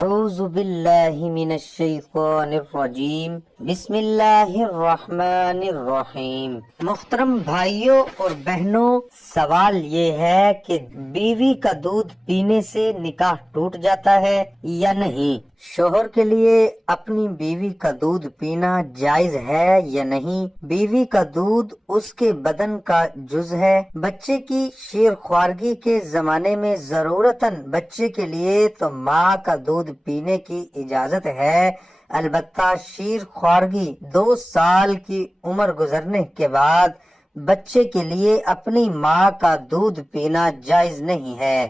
اعوذ باللہ من الشیطان الرجیم بسم اللہ الرحمن الرحیم۔ محترم بھائیوں اور بہنوں، سوال یہ ہے کہ بیوی کا دودھ پینے سے نکاح ٹوٹ جاتا ہے یا نہیں؟ شوہر کے لیے اپنی بیوی کا دودھ پینا جائز ہے یا نہیں؟ بیوی کا دودھ اس کے بدن کا جز ہے۔ بچے کی شیر خوارگی کے زمانے میں ضرورتاً بچے کے لیے تو ماں کا دودھ پینے کی اجازت ہے، البتہ شیر خوارگی 2 سال کی عمر گزرنے کے بعد بچے کے لیے اپنی ماں کا دودھ پینا جائز نہیں ہے۔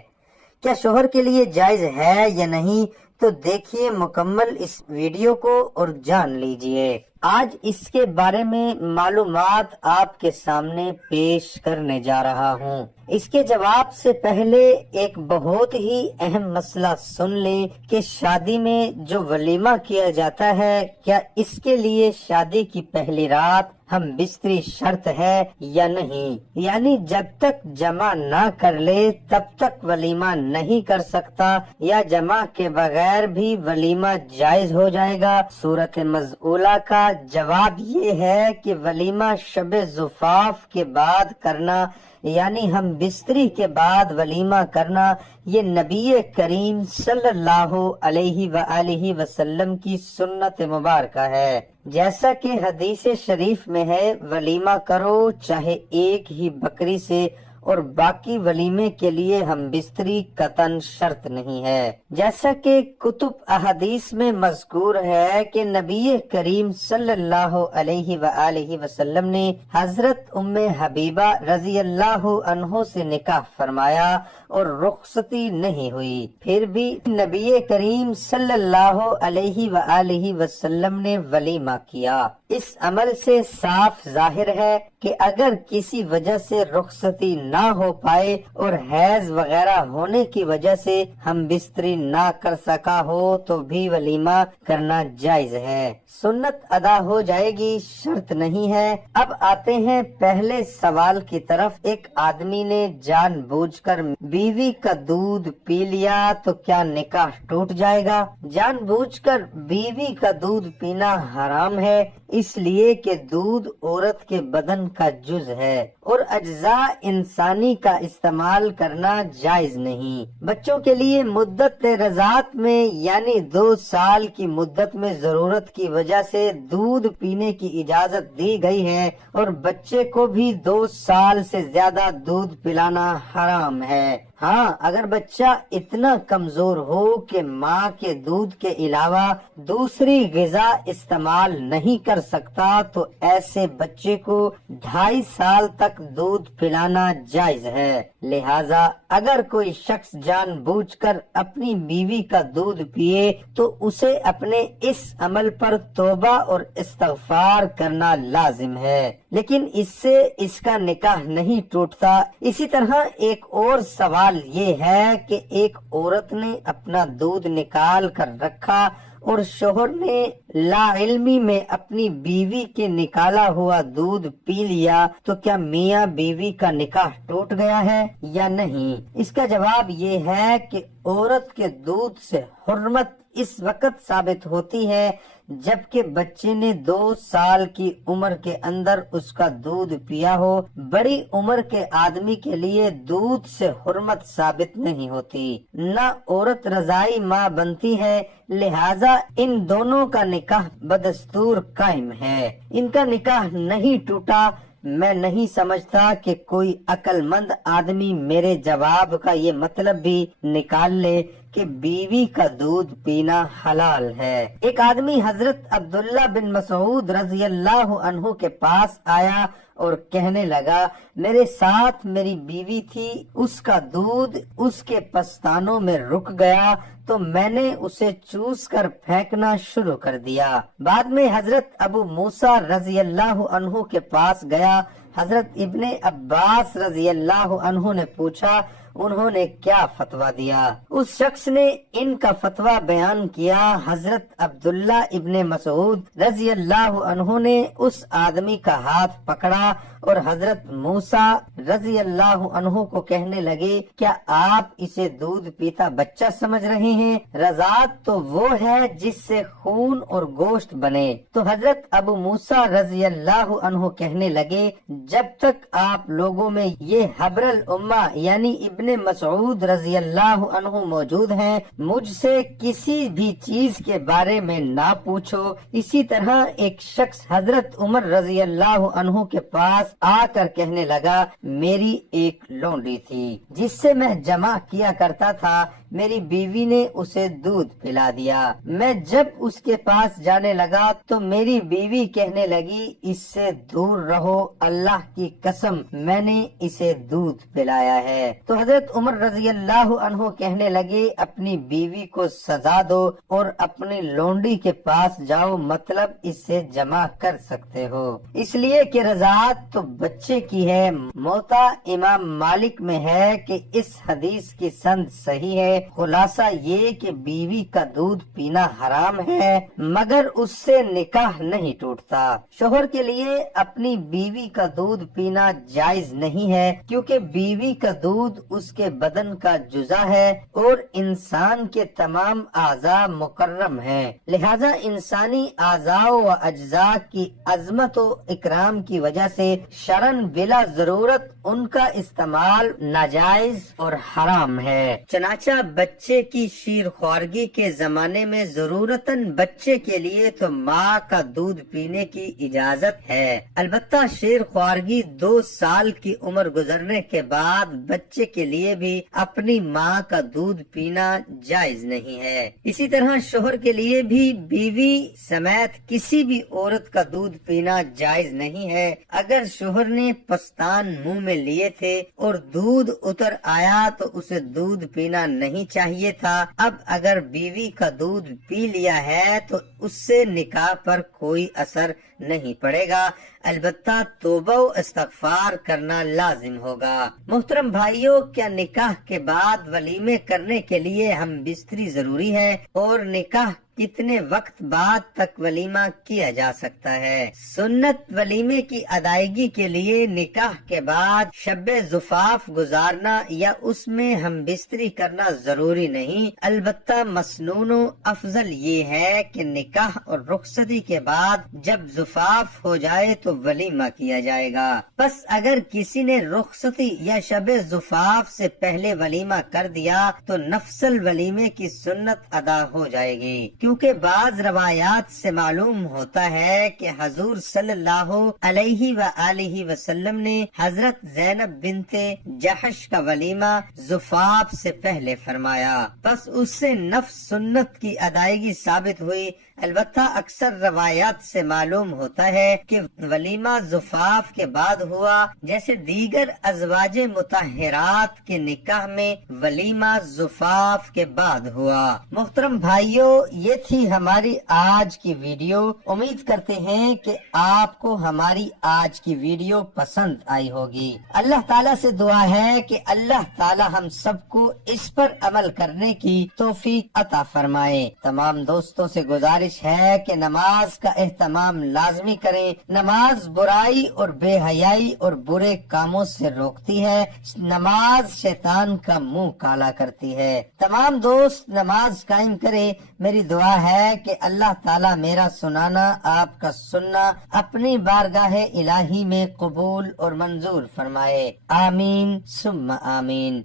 کیا شوہر کے لیے جائز ہے یا نہیں؟ تو دیکھیے مکمل اس ویڈیو کو اور جان لیجئے۔ آج اس کے بارے میں معلومات آپ کے سامنے پیش کرنے جا رہا ہوں۔ اس کے جواب سے پہلے ایک بہت ہی اہم مسئلہ سن لیں کہ شادی میں جو ولیمہ کیا جاتا ہے، کیا اس کے لیے شادی کی پہلی رات ہم بستری شرط ہے یا نہیں؟ یعنی جب تک جمع نہ کر لے تب تک ولیمہ نہیں کر سکتا، یا جمع کے بغیر بھی ولیمہ جائز ہو جائے گا؟ صورت مذعولہ کا جواب یہ ہے کہ ولیمہ شب زفاف کے بعد کرنا، یعنی ہم بستری کے بعد ولیمہ کرنا، یہ نبی کریم صلی اللہ علیہ وآلہ وسلم کی سنت مبارکہ ہے۔ جیسا کہ حدیث شریف میں ہے، ولیمہ کرو چاہے ایک ہی بکری سے، اور باقی ولیمے کے لیے ہم بستری قطعاً شرط نہیں ہے۔ جیسا کہ کتب احادیث میں مذکور ہے کہ نبی کریم صلی اللہ علیہ وآلہ وسلم نے حضرت ام حبیبہ رضی اللہ عنہ سے نکاح فرمایا اور رخصتی نہیں ہوئی، پھر بھی نبی کریم صلی اللہ علیہ وآلہ وسلم نے ولیمہ کیا۔ اس عمل سے صاف ظاہر ہے کہ اگر کسی وجہ سے رخصتی نہ ہو پائے اور حیض وغیرہ ہونے کی وجہ سے ہم بستری نہ کر سکا ہو تو بھی ولیمہ کرنا جائز ہے، سنت ادا ہو جائے گی، شرط نہیں ہے۔ اب آتے ہیں پہلے سوال کی طرف۔ ایک آدمی نے جان بوجھ کر بیوی کا دودھ پی لیا تو کیا نکاح ٹوٹ جائے گا؟ جان بوجھ کر بیوی کا دودھ پینا حرام ہے، اس لیے کہ دودھ عورت کے بدن کا جز ہے اور اجزاء انسانی کا استعمال کرنا جائز نہیں۔ بچوں کے لیے مدت رضاعت میں یعنی 2 سال کی مدت میں ضرورت کی وجہ سے دودھ پینے کی اجازت دی گئی ہے، اور بچے کو بھی 2 سال سے زیادہ دودھ پلانا حرام ہے۔ ہاں، اگر بچہ اتنا کمزور ہو کہ ماں کے دودھ کے علاوہ دوسری غذا استعمال نہیں کر سکتا تو ایسے بچے کو 2.5 سال تک دودھ پلانا جائز ہے۔ لہذا اگر کوئی شخص جان بوجھ کر اپنی بیوی کا دودھ پیے تو اسے اپنے اس عمل پر توبہ اور استغفار کرنا لازم ہے، لیکن اس سے اس کا نکاح نہیں ٹوٹتا۔ اسی طرح ایک اور سوال یہ ہے کہ ایک عورت نے اپنا دودھ نکال کر رکھا اور شوہر نے لا علمی میں اپنی بیوی کے نکالا ہوا دودھ پی لیا تو کیا میاں بیوی کا نکاح ٹوٹ گیا ہے یا نہیں؟ اس کا جواب یہ ہے کہ عورت کے دودھ سے حرمت اس وقت ثابت ہوتی ہے جبکہ بچے نے 2 سال کی عمر کے اندر اس کا دودھ پیا ہو۔ بڑی عمر کے آدمی کے لیے دودھ سے حرمت ثابت نہیں ہوتی، نہ عورت رضائی ماں بنتی ہے، لہذا ان دونوں کا نکاح بدستور قائم ہے، ان کا نکاح نہیں ٹوٹا۔ میں نہیں سمجھتا کہ کوئی عقل مند آدمی میرے جواب کا یہ مطلب بھی نکال لے کہ بیوی کا دودھ پینا حلال ہے۔ ایک آدمی حضرت عبداللہ بن مسعود رضی اللہ عنہ کے پاس آیا اور کہنے لگا، میرے ساتھ میری بیوی تھی، اس کا دودھ اس کے پستانوں میں رک گیا تو میں نے اسے چوس کر پھینکنا شروع کر دیا۔ بعد میں حضرت ابو موسیٰ رضی اللہ عنہ کے پاس گیا۔ حضرت ابن عباس رضی اللہ عنہ نے پوچھا، انہوں نے کیا فتویٰ دیا۔ اس شخص نے ان کا فتویٰ بیان کیا۔ حضرت عبداللہ ابن مسعود رضی اللہ عنہ نے اس آدمی کا ہاتھ پکڑا اور حضرت موسیٰ رضی اللہ عنہ کو کہنے لگے، کیا آپ اسے دودھ پیتا بچہ سمجھ رہے ہیں؟ رضاعت تو وہ ہے جس سے خون اور گوشت بنے۔ تو حضرت ابو موسیٰ رضی اللہ عنہ کہنے لگے، جب تک آپ لوگوں میں یہ حبر الامہ یعنی ابن مسعود رضی اللہ عنہ موجود ہیں، مجھ سے کسی بھی چیز کے بارے میں نہ پوچھو۔ اسی طرح ایک شخص حضرت عمر رضی اللہ عنہ کے پاس آ کر کہنے لگا، میری ایک لونڈی تھی جس سے میں جمع کیا کرتا تھا، میری بیوی نے اسے دودھ پلا دیا۔ میں جب اس کے پاس جانے لگا تو میری بیوی کہنے لگی، اس سے دور رہو، اللہ کی قسم میں نے اسے دودھ پلایا ہے۔ تو حضرت عمر رضی اللہ عنہ کہنے لگے، اپنی بیوی کو سزا دو اور اپنی لونڈی کے پاس جاؤ، مطلب اسے جمع کر سکتے ہو، اس لیے کہ رضاعت تو بچے کی ہے۔ موطا امام مالک میں ہے کہ اس حدیث کی سند صحیح ہے۔ خلاصہ یہ کہ بیوی کا دودھ پینا حرام ہے مگر اس سے نکاح نہیں ٹوٹتا۔ شوہر کے لیے اپنی بیوی کا دودھ پینا جائز نہیں ہے، کیونکہ بیوی کا دودھ اس کے بدن کا جزا ہے اور انسان کے تمام اعضاء مکرم ہیں، لہذا انسانی اعضاء و اجزاء کی عظمت و اکرام کی وجہ سے شرعاً بلا ضرورت ان کا استعمال ناجائز اور حرام ہے۔ چنانچہ بچے کی شیر خوارگی کے زمانے میں ضرورتاً بچے کے لیے تو ماں کا دودھ پینے کی اجازت ہے، البتہ شیر خوارگی 2 سال کی عمر گزرنے کے بعد بچے کے لیے بھی اپنی ماں کا دودھ پینا جائز نہیں ہے۔ اسی طرح شوہر کے لیے بھی بیوی سمیت کسی بھی عورت کا دودھ پینا جائز نہیں ہے۔ اگر شوہر نے پستان منہ میں لیے تھے اور دودھ اتر آیا تو اسے دودھ پینا نہیں چاہیے تھا۔ اب اگر بیوی کا دودھ پی لیا ہے تو اس سے نکاح پر کوئی اثر نہیں پڑے گا، البتہ توبہ و استغفار کرنا لازم ہوگا۔ محترم بھائیوں، کیا نکاح کے بعد ولیمے کرنے کے لیے ہم بستری ضروری ہے؟ اور نکاح کتنے وقت بعد تک ولیمہ کیا جا سکتا ہے؟ سنت ولیمے کی ادائیگی کے لیے نکاح کے بعد شب زفاف گزارنا یا اس میں ہم بستری کرنا ضروری نہیں، البتہ مسنون و افضل یہ ہے کہ نکاح اور رخصتی کے بعد جب زفاف ہو جائے تو ولیمہ کیا جائے گا۔ بس اگر کسی نے رخصتی یا شب زفاف سے پہلے ولیمہ کر دیا تو نفسل ولیمے کی سنت ادا ہو جائے گی، کیونکہ بعض روایات سے معلوم ہوتا ہے کہ حضور صلی اللہ علیہ وآلہ وسلم نے حضرت زینب بنت جحش کا ولیمہ زفاف سے پہلے فرمایا، بس اس سے نفس سنت کی ادائیگی ثابت ہوئی۔ البتہ اکثر روایات سے معلوم ہوتا ہے کہ ولیمہ زفاف کے بعد ہوا، جیسے دیگر ازواج مطہرات کے نکاح میں ولیمہ زفاف کے بعد ہوا۔ محترم بھائیوں، یہ تھی ہماری آج کی ویڈیو۔ امید کرتے ہیں کہ آپ کو ہماری آج کی ویڈیو پسند آئی ہوگی۔ اللہ تعالیٰ سے دعا ہے کہ اللہ تعالیٰ ہم سب کو اس پر عمل کرنے کی توفیق عطا فرمائے۔ تمام دوستوں سے گزارش ہے کہ نماز کا اہتمام لازمی کریں۔ نماز برائی اور بے حیائی اور برے کاموں سے روکتی ہے۔ نماز شیطان کا منہ کالا کرتی ہے۔ تمام دوست نماز قائم کریں۔ میری دعا ہے کہ اللہ تعالیٰ میرا سنانا، آپ کا سننا اپنی بارگاہ الہی میں قبول اور منظور فرمائے۔ آمین ثم آمین۔